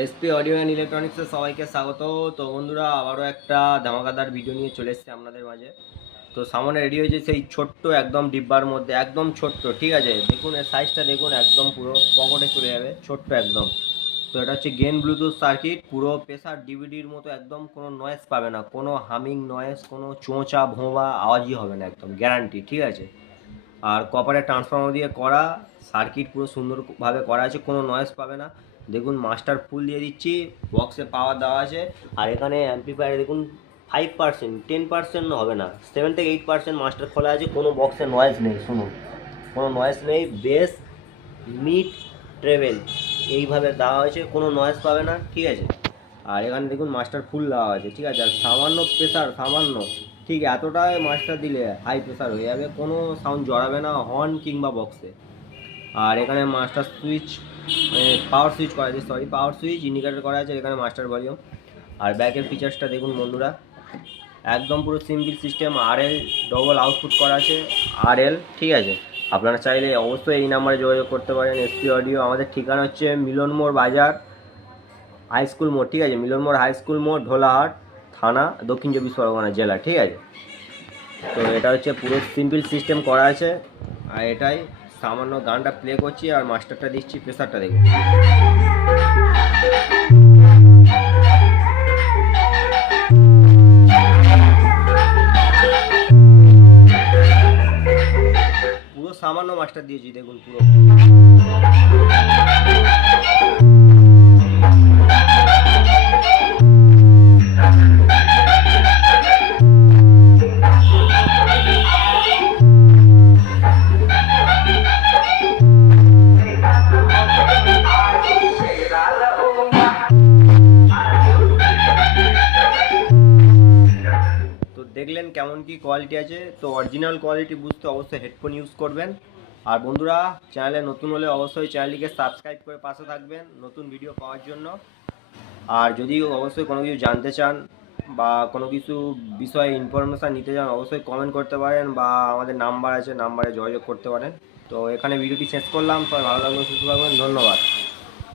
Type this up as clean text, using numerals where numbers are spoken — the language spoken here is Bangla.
এসপি অডিও অ্যান্ড ইলেকট্রনিক্সের সবাইকে স্বাগত। তো বন্ধুরা, আবারও একটা ধামাকাদার ভিডিও নিয়ে চলে এসেছে আপনাদের মাঝে। তো সামনে রেডি হয়েছে সেই ছোট্ট একদম ডিব্বার মধ্যে, একদম ছোট্ট, ঠিক আছে? দেখুন এর সাইজটা, দেখুন একদম পুরো পকেটে চলে যাবে, ছোট্ট একদম। তো এটা হচ্ছে গেন ব্লুটুথ সার্কিট, পুরো প্রেসার ডিভিডির মতো, একদম কোনো নয়েজ পাবে না, কোনো হামিং নয়েজ, কোনো চোঁচা ভোঁবা আওয়াজই হবে না, একদম গ্যারান্টি, ঠিক আছে? আর কপারের ট্রান্সফর্মার দিয়ে করা সার্কিট, পুরো সুন্দরভাবে করা আছে, কোনো নয়েজ পাবে না। দেখুন মাস্টার ফুল দিয়ে দিচ্ছি, বক্সে পাওয়ার দেওয়া আছে। আর এখানে অ্যাম্পলিফায়ারে দেখুন 5%, 10% হবে না, 7 থেকে 8% মাস্টার খোলা আছে, কোনো বক্সে নয়েজ নেই। শুনুন, কোনো নয়েজ নেই। বেস, মিড, ট্রেভেল এইভাবে দেওয়া হয়েছে, কোনো নয়েজ পাবে না, ঠিক আছে? আর এখানে দেখুন মাস্টার ফুল দেওয়া আছে, ঠিক আছে? আর সামান্য প্রেসার, সামান্য, ঠিক এতটাই মাস্টার দিলে হাই প্রেসার হয়ে যাবে, কোনো সাউন্ড জড়াবে না হর্ন কিংবা বক্সে। আর এখানে মাস্টার সুইচ, পাওয়ার সুইচ করা আছে, সরি পাওয়ার সুইচ ইন্ডিকেটর করা আছে, এখানে মাস্টার ভলিউম। আর ব্যাকের ফিচার্সটা দেখুন বন্ধুরা, একদম পুরো simple system. RL double output করা আছে, আরএল, ঠিক আছে? আপনারা চাইলে অবশ্যই এই নাম্বারে যোগাযোগ করতে পারেন, এসপি অডিও। আমাদের ঠিকানা হচ্ছে মিলন মোড় বাজার, হাই স্কুল মোড়, ঠিক আছে? মিলন মোড়, হাই স্কুল মোড়, ঢোলাহাট থানা, দক্ষিণ চব্বিশ পরগনা জেলা, ঠিক আছে? তো এটা হচ্ছে পুরো সিম্পল সিস্টেম করা আছে। আর এটাই সামান্য গানটা প্লে করছি আর মাস্টারটা দিচ্ছি, প্রেসারটা দেখুন। পুরো সামান্য মাস্টার দিয়েছি, দেখুন পুরো। তো দেখলেন কেমন কি কোয়ালিটি আছে। তো অরিজিনাল কোয়ালিটি বুঝতে অবশ্যই হেডফোন ইউজ করবেন। আর বন্ধুরা, চ্যানেলে নতুন হলে অবশ্যই চ্যানেলটিকে সাবস্ক্রাইব করে পাশে থাকবেন নতুন ভিডিও পাওয়ার জন্য। আর যদি অবশ্যই কোনো কিছু জানতে চান বা কোনো কিছু বিষয়ে ইনফরমেশান নিতে চান, অবশ্যই কমেন্ট করতে পারেন বা আমাদের নাম্বার আছে, নাম্বারে যোগাযোগ করতে পারেন। তো এখানে ভিডিওটি শেষ করলাম। সবাই ভালো থাকবেন, সুস্থ থাকবেন, ধন্যবাদ।